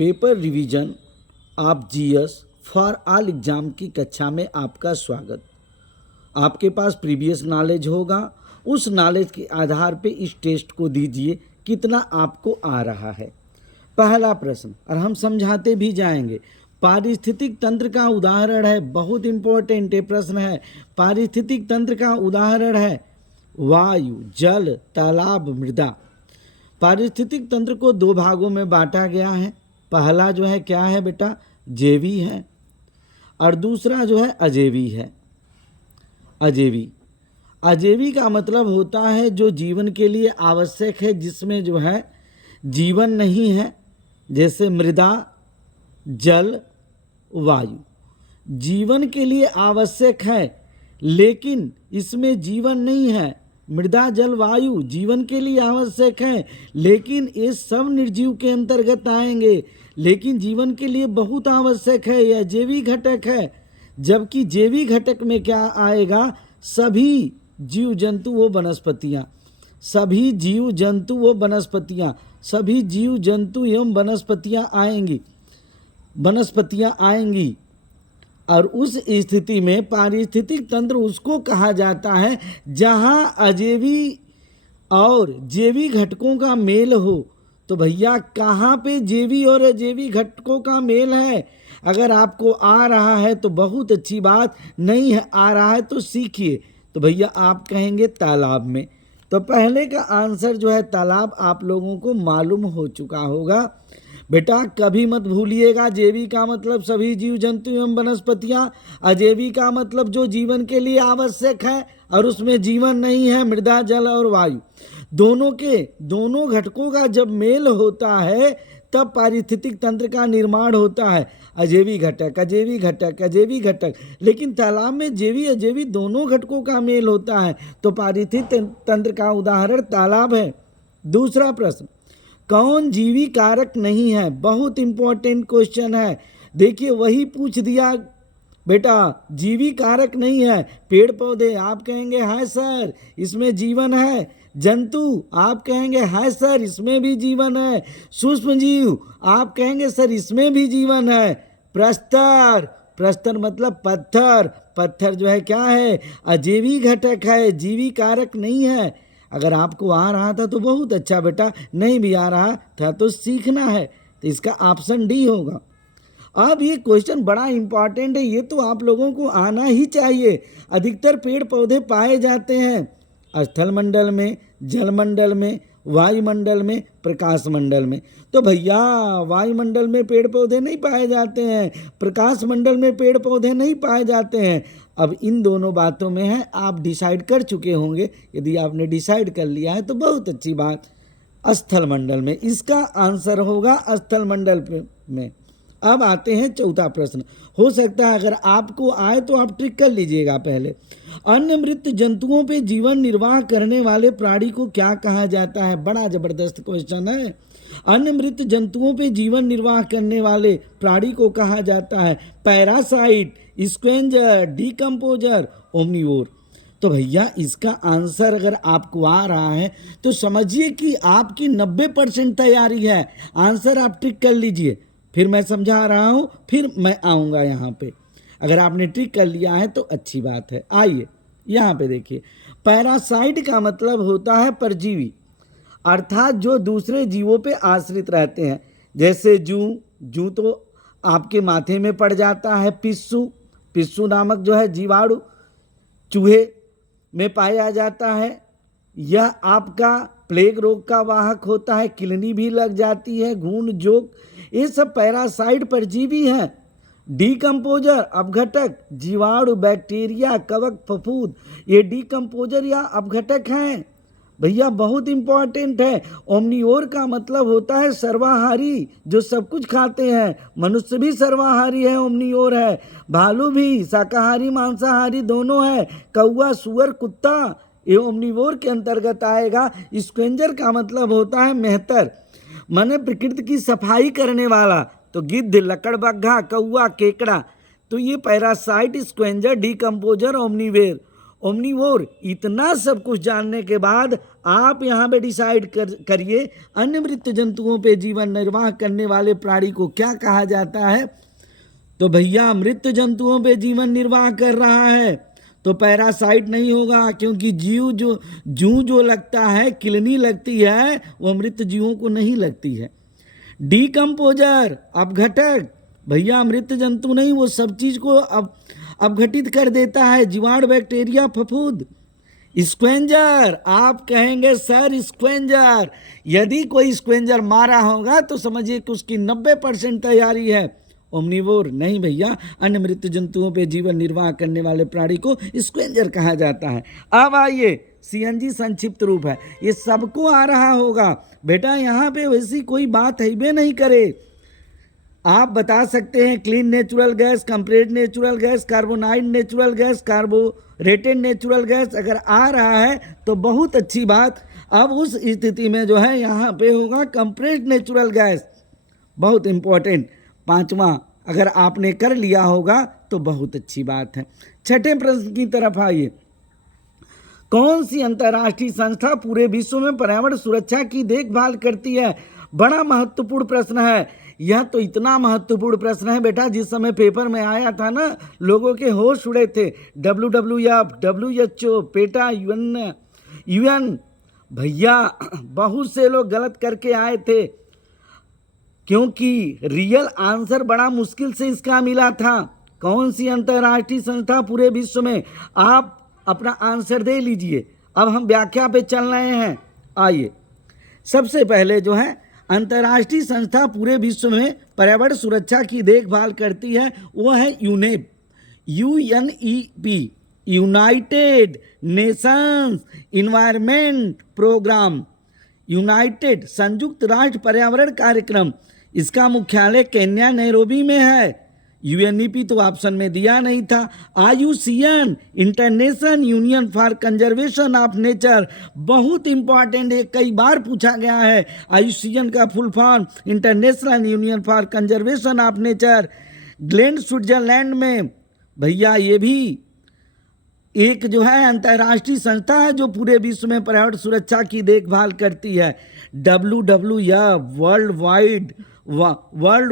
Paper revision of GS for all exam की कक्षा में आपका स्वागत। आपके पास प्रीवियस नॉलेज होगा, उस नॉलेज के आधार पे इस टेस्ट को दीजिए कितना आपको आ रहा है। पहला प्रश्न, और हम समझाते भी जाएंगे। पारिस्थितिक तंत्र का उदाहरण है, बहुत इंपॉर्टेंट ये प्रश्न है। पारिस्थितिक तंत्र का उदाहरण है वायु, जल, तालाब, मृदा। पारिस्थितिक तंत्र को दो भागों में बांटा गया है। पहला जो है क्या है बेटा, जैवी है, और दूसरा जो है अजैवी है। अजैवी का मतलब होता है जो जीवन के लिए आवश्यक है, जिसमें जो है जीवन नहीं है, जैसे मृदा, जल, वायु। जीवन के लिए आवश्यक है लेकिन इसमें जीवन नहीं है। मृदा, जल, वायु जीवन के लिए आवश्यक है लेकिन ये सब निर्जीव के अंतर्गत आएंगे, लेकिन जीवन के लिए बहुत आवश्यक है, यह जैविक घटक है। जबकि जैविक घटक में क्या आएगा, सभी जीव जंतु व वनस्पतियाँ, सभी जीव जंतु व वनस्पतियाँ, सभी जीव जंतु एवं वनस्पतियाँ आएंगी। और उस स्थिति में पारिस्थितिक तंत्र उसको कहा जाता है जहाँ अजैवी और जैविक घटकों का मेल हो। तो भैया कहाँ पे जैवी और अजैवी घटकों का मेल है? अगर आपको आ रहा है तो बहुत अच्छी बात, नहीं है आ रहा है तो सीखिए। तो भैया आप कहेंगे तालाब में। तो पहले का आंसर जो है तालाब आप लोगों को मालूम हो चुका होगा। बेटा कभी मत भूलिएगा, जैवी का मतलब सभी जीव जंतु एवं वनस्पतियाँ, अजैवी का मतलब जो जीवन के लिए आवश्यक है और उसमें जीवन नहीं है, मृदा, जल और वायु। दोनों घटकों का जब मेल होता है तब पारिस्थितिक तंत्र का निर्माण होता है। अजैवी घटक। लेकिन तालाब में जैवी अजैवी दोनों घटकों का मेल होता है, तो पारिस्थितिक तंत्र का उदाहरण तालाब है। दूसरा प्रश्न, कौन जीवी कारक नहीं है? बहुत इंपॉर्टेंट क्वेश्चन है। देखिए वही पूछ दिया बेटा, जीवी कारक नहीं है। पेड़ पौधे, आप कहेंगे हाय सर इसमें जीवन है। जंतु, आप कहेंगे हाय सर इसमें भी जीवन है। सूक्ष्म जीव, आप कहेंगे सर इसमें भी जीवन है। प्रस्तर मतलब पत्थर जो है क्या है, अजैवी घटक है, जीवी कारक नहीं है। अगर आपको आ रहा था तो बहुत अच्छा बेटा, नहीं भी आ रहा था तो सीखना है, तो इसका ऑप्शन डी होगा। अब ये क्वेश्चन बड़ा इंपॉर्टेंट है, ये तो आप लोगों को आना ही चाहिए। अधिकतर पेड़ पौधे पाए जाते हैं स्थल मंडल में, जल मंडल में, वायुमंडल में, प्रकाश मंडल में। तो भैया वायुमंडल में पेड़ पौधे नहीं पाए जाते हैं, प्रकाश मंडल में पेड़ पौधे नहीं पाए जाते हैं। अब इन दोनों बातों में है, आप डिसाइड कर चुके होंगे। यदि आपने डिसाइड कर लिया है तो बहुत अच्छी बात। स्थल मंडल में इसका आंसर होगा, स्थल मंडल में। अब आते हैं चौथा प्रश्न। हो सकता है अगर आपको आए तो आप ट्रिक कर लीजिएगा पहले। अन्य मृत जंतुओं पे जीवन निर्वाह करने वाले प्राणी को क्या कहा जाता है? बड़ा जबरदस्त क्वेश्चन है। अन्य मृत जंतुओं पे जीवन निर्वाह करने वाले प्राणी को कहा जाता है पैरासाइट, स्क्वेंजर, डिकम्पोजर, ओमनिवोर। तो भैया इसका आंसर अगर आपको आ रहा है तो समझिए कि आपकी 90% तैयारी है। आंसर आप ट्रिक कर लीजिए, फिर मैं समझा रहा हूँ, फिर मैं आऊँगा यहाँ पे। अगर आपने ट्रिक कर लिया है तो अच्छी बात है। आइए यहाँ पे देखिए, पैरासाइट का मतलब होता है परजीवी, अर्थात जो दूसरे जीवों पे आश्रित रहते हैं। जैसे जू तो आपके माथे में पड़ जाता है। पिस्सू नामक जो है जीवाणु चूहे में पाया जाता है। यह आपका प्लेग रोग का वाहक होता है। किलनी भी लग जाती है, घून, जोक, ये सब पैरासाइट परजीवी हैं। डिकम्पोजर, अपघटक, जीवाणु, बैक्टीरिया, कवक, फफूंद, ये डिकम्पोजर या अपघटक हैं। भैया बहुत इंपॉर्टेंट है। ओमनिवोर का मतलब होता है सर्वाहारी, जो सब कुछ खाते हैं। मनुष्य भी सर्वाहारी है, ओमनिवोर है। भालू भी शाकाहारी मांसाहारी दोनों है। कौवा, सुअर, कुत्ता ये ओमनिवोर के अंतर्गत आएगा। स्क्वेंजर का मतलब होता है मेहतर, माने प्रकृति की सफाई करने वाला। तो गिद्ध, लकड़बग्घा, कौवा, केकड़ा, तो ये पैरासाइट, स्क्वेंजर, डिकम्पोजर, ओमनिवेर। ओमनिवोर। इतना सब कुछ जानने के बाद आप यहाँ पे डिसाइड करिए अन्य मृत जंतुओं पे जीवन निर्वाह करने वाले प्राणी को क्या कहा जाता है। तो भैया मृत जंतुओं पे जीवन निर्वाह कर रहा है तो पैरासाइट नहीं होगा, क्योंकि जूं जो लगता है, किलनी लगती है, वो मृत जीवों को नहीं लगती है। डीकम्पोजर, अपघटक, भैया मृत जंतु नहीं, वो सब चीज को अपघटित कर देता है, जीवाणु, बैक्टीरिया, फफूंद। स्क्वेंजर, आप कहेंगे सर स्क्वेंजर, यदि कोई स्क्वेंजर मारा होगा तो समझिए कि उसकी 90% तैयारी है। ओमनिवोर नहीं भैया, अन्य मृत जंतुओं पे जीवन निर्वाह करने वाले प्राणी को स्क्वेंजर कहा जाता है। अब आइए, सीएनजी संक्षिप्त रूप है, ये सबको आ रहा होगा बेटा, यहाँ पे वैसी कोई बात है भी नहीं करे। आप बता सकते हैं clean natural gas, compressed natural gas, carbonide natural gas, carburetted natural gas, अगर आ रहा है तो बहुत अच्छी बात। अब उस स्थिति में जो है यहाँ पे होगा कंप्रेस्ड नेचुरल गैस, बहुत इंपॉर्टेंट। 5वां अगर आपने कर लिया होगा तो बहुत अच्छी बात है। छठे प्रश्न की तरफ आइए। कौन सी अंतर्राष्ट्रीय संस्था पूरे विश्व में पर्यावरण सुरक्षा की देखभाल करती है? बड़ा महत्वपूर्ण प्रश्न है यह, तो इतना महत्वपूर्ण प्रश्न है बेटा, जिस समय पेपर में आया था ना, लोगों के होश उड़े थे। WWF, WHO, पेटा, UN, भैया बहुत से लोग गलत करके आए थे, क्योंकि रियल आंसर बड़ा मुश्किल से इसका मिला था। कौन सी अंतर्राष्ट्रीय संस्था पूरे विश्व में? आप अपना आंसर दे लीजिए, अब हम व्याख्या पे चल रहे हैं। आइए, सबसे पहले जो है अंतर्राष्ट्रीय संस्था पूरे विश्व में पर्यावरण सुरक्षा की देखभाल करती है, वो है UNEP, UNEP, united nations environment programme, united संयुक्त राष्ट्र पर्यावरण कार्यक्रम। इसका मुख्यालय केन्या नैरोबी में है। UNEP तो ऑप्शन में दिया नहीं था। IUCN, international union for conservation of nature, बहुत इंपॉर्टेंट है, कई बार पूछा गया है। IUCN का full form international union for conservation of nature. Glenn Switzerland में, भैया ये भी एक जो है अंतर्राष्ट्रीय संस्था है जो पूरे विश्व में पर्यावरण सुरक्षा की देखभाल करती है। WWF, world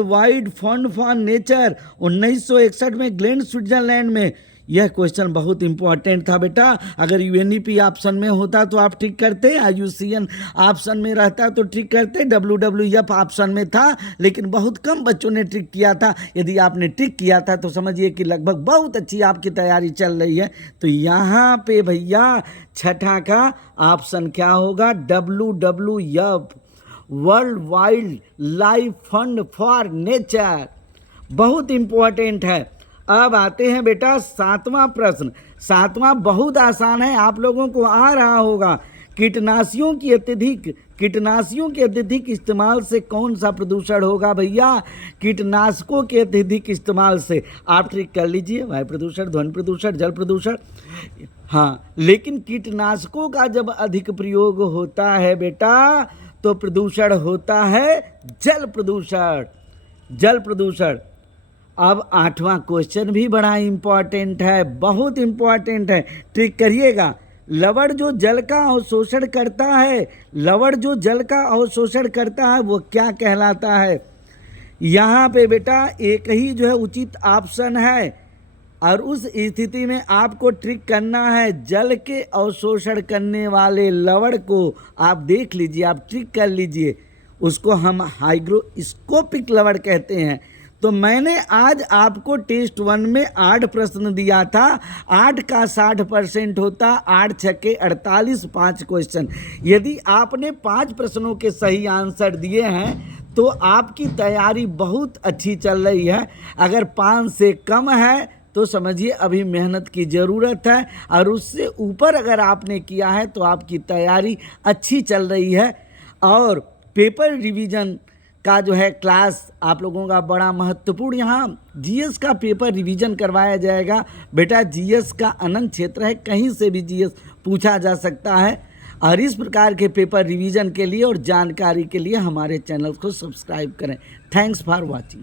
wide fund for nature, 1961 में ग्लेन स्विट्जरलैंड में। यह क्वेश्चन बहुत इंपॉर्टेंट था बेटा, अगर UNEP ऑप्शन में होता तो आप ठीक करते, IUCN ऑप्शन में रहता तो ठीक करते, WWF ऑप्शन में था लेकिन बहुत कम बच्चों ने ट्रिक किया था। यदि आपने ट्रिक किया था तो समझिए कि लगभग बहुत अच्छी आपकी तैयारी चल रही है। तो यहाँ पे भैया छठा का ऑप्शन क्या होगा? WWF, world wild life fund for nature, बहुत इंपॉर्टेंट है। अब आते हैं बेटा 7वां प्रश्न। 7वां बहुत आसान है, आप लोगों को आ रहा होगा। कीटनाशियों के अत्यधिक इस्तेमाल से कौन सा प्रदूषण होगा? भैया कीटनाशकों के अत्यधिक इस्तेमाल से आप ट्रिक कर लीजिए, वायु प्रदूषण, ध्वनि प्रदूषण, जल प्रदूषण। हाँ, लेकिन कीटनाशकों का जब अधिक प्रयोग होता है बेटा तो प्रदूषण होता है जल प्रदूषण। अब 8वां क्वेश्चन भी बड़ा इंपॉर्टेंट है, बहुत इंपॉर्टेंट है, ट्रिक करिएगा। लवण जो जल का अवशोषण करता है वो क्या कहलाता है? यहाँ पे बेटा एक ही जो है उचित ऑप्शन है, और उस स्थिति में आपको ट्रिक करना है। जल के अवशोषण करने वाले लवण को आप देख लीजिए, आप ट्रिक कर लीजिए, उसको हम हाइग्रोस्कोपिक लवण कहते हैं। तो मैंने आज आपको टेस्ट 1 में 8 प्रश्न दिया था, 8 का 60% होता, 8 छक्के 48, 5 क्वेश्चन। यदि आपने 5 प्रश्नों के सही आंसर दिए हैं तो आपकी तैयारी बहुत अच्छी चल रही है। अगर 5 से कम है तो समझिए अभी मेहनत की ज़रूरत है, और उससे ऊपर अगर आपने किया है तो आपकी तैयारी अच्छी चल रही है। और पेपर रिवीजन का जो है क्लास आप लोगों का बड़ा महत्वपूर्ण, यहाँ GS का पेपर रिवीजन करवाया जाएगा। बेटा GS का अनंत क्षेत्र है, कहीं से भी GS पूछा जा सकता है। और इस प्रकार के पेपर रिवीजन के लिए और जानकारी के लिए हमारे चैनल को सब्सक्राइब करें। Thanks for watching.